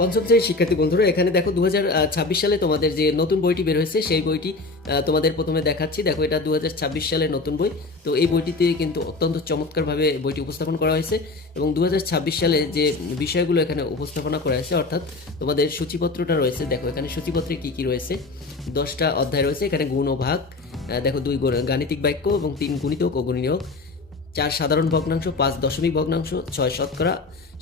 পঞ্চম শ্রেণীর শিক্ষার্থী বন্ধুরা, এখানে দেখো 2026 সালে তোমাদের যে নতুন বইটি বের হয়েছে সেই বইটি তোমাদের প্রথমে দেখাচ্ছি। দেখো, এটা 2026 সালের নতুন বই। তো এই বইটিতে কিন্তু অত্যন্ত চমৎকারভাবে বইটি উপস্থাপন করা হয়েছে এবং 2026 সালে যে বিষয়গুলো এখানে উপস্থাপনা করা হয়েছে, অর্থাৎ তোমাদের সূচিপত্রটা রয়েছে। দেখো এখানে সূচিপত্রে কি কি রয়েছে, 10টা অধ্যায় রয়েছে। এখানে গুণ ও ভাগ, দেখো 2 গাণিতিক বাক্য এবং 3 গুণিতক ও গুণনীয়ক, 4 সাধারণ ভগ্নাংশ, 5 দশমিক ভগ্নাংশ, 6 শতকরা,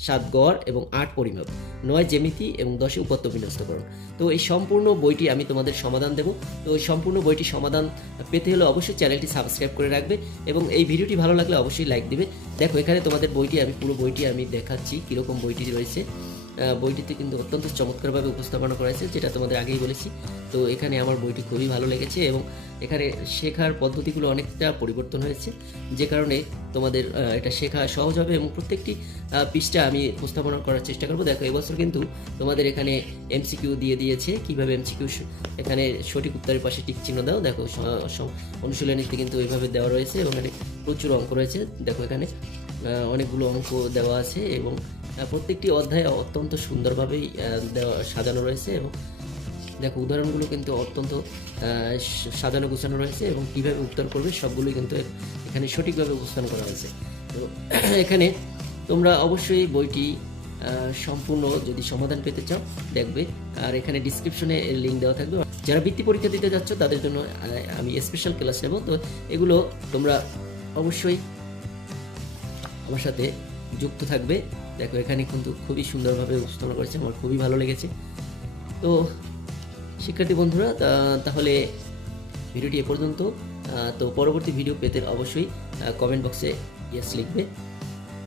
7 গড় এবং 8 পরিমাপ, 9 জ্যামিতি এবং 10 উপত্য বিন্যস্তকরণ। তো এই সম্পূর্ণ বইটি আমি তোমাদের সমাধান দেব। তো এই সম্পূর্ণ বইটি সমাধান পেতে হলে অবশ্যই চ্যানেলটি সাবস্ক্রাইব করে রাখবে এবং এই ভিডিওটি ভালো লাগলে অবশ্যই লাইক দিবে। দেখো এখানে তোমাদের বইটি আমি পুরো বইটি আমি দেখাচ্ছি কীরকম বইটি রয়েছে। বইটিতে কিন্তু অত্যন্ত চমৎকারভাবে উপস্থাপনা করা হয়েছে, যেটা তোমাদের আগেই বলেছি। তো এখানে আমার বইটি খুবই ভালো লেগেছে এবং এখানে শেখার পদ্ধতিগুলো অনেকটা পরিবর্তন হয়েছে, যে কারণে তোমাদের এটা শেখা সহজ হবে এবং প্রত্যেকটি পৃষ্ঠা আমি উপস্থাপনা করার চেষ্টা করবো। দেখো এবছর কিন্তু তোমাদের এখানে এমসিকিউ দিয়ে দিয়েছে, কীভাবে এমসিকিউ এখানে সঠিক উত্তরের পাশে টিক চিহ্ন দাও। দেখো অনুশীলনীতে কিন্তু এইভাবে দেওয়া রয়েছে এবং এখানে প্রচুর অঙ্ক রয়েছে। দেখো এখানে অনেকগুলো অঙ্ক দেওয়া আছে এবং প্রত্যেকটি অধ্যায় অত্যন্ত সুন্দরভাবেই সাজানো রয়েছে এবং দেখো উদাহরণগুলো কিন্তু অত্যন্ত সাজানো গোছানো রয়েছে এবং কীভাবে উত্তর করবে সবগুলোই কিন্তু এখানে সঠিকভাবে উপস্থান করা হয়েছে। তো এখানে তোমরা অবশ্যই বইটি সম্পূর্ণ যদি সমাধান পেতে চাও দেখবে, আর এখানে ডিসক্রিপশনে লিঙ্ক দেওয়া থাকবে। যারা বৃত্তি পরীক্ষা দিতে যাচ্ছ তাদের জন্য আমি স্পেশাল ক্লাস নেব। তো এগুলো তোমরা অবশ্যই আমার সাথে যুক্ত থাকবে। দেখো এখানে কিন্তু খুবই সুন্দরভাবে উপস্থাপনা করেছে, আমার খুবই ভালো লেগেছে। তো শিক্ষার্থী বন্ধুরা, তাহলে ভিডিওটি এ পর্যন্ত। তো পরবর্তী ভিডিও পেতে অবশ্যই কমেন্ট বক্সে ইয়েস লিখবে।